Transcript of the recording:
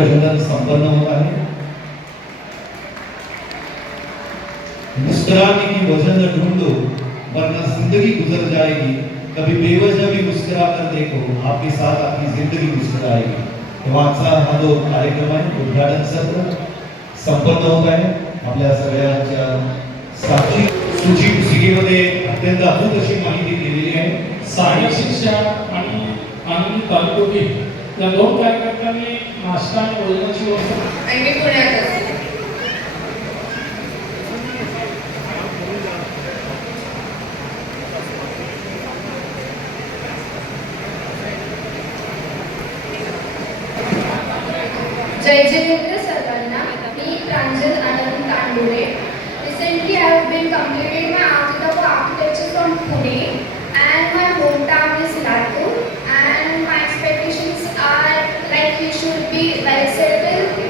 प्रज्वलन संपन्न होत आहे. मुस्कुराने की वजह न ढूंढो वरना जिंदगी गुजर जाएगी, कभी बेवजह भी मुस्कुरा कर देखो आपके साथ आपकी जिंदगी मुस्कुराएगी. तेव्हाचा हा जो कार्यक्रम आहे उद्घाटन सत्र संपन्न होत आहे. आपल्या सगळ्यांच्या साक्षी सूची पुस्तिकेमध्ये अत्यंत अद्भुत अशी माहिती दिलेली आहे. साहित्य शिक्षा आणि आनंदी तालुकोटी या दोन कार्यकर्त्यांनी नाश्ता आणि भोजनाची व्यवस्था आणि मी पुण्यात असते. जय जयेंद्र सर्वांना. मी प्रांजल आनंद तांडुरे. Recently I have been completed my architecture from Pune and my hometown is Latur, and my expectations are like you should be well settled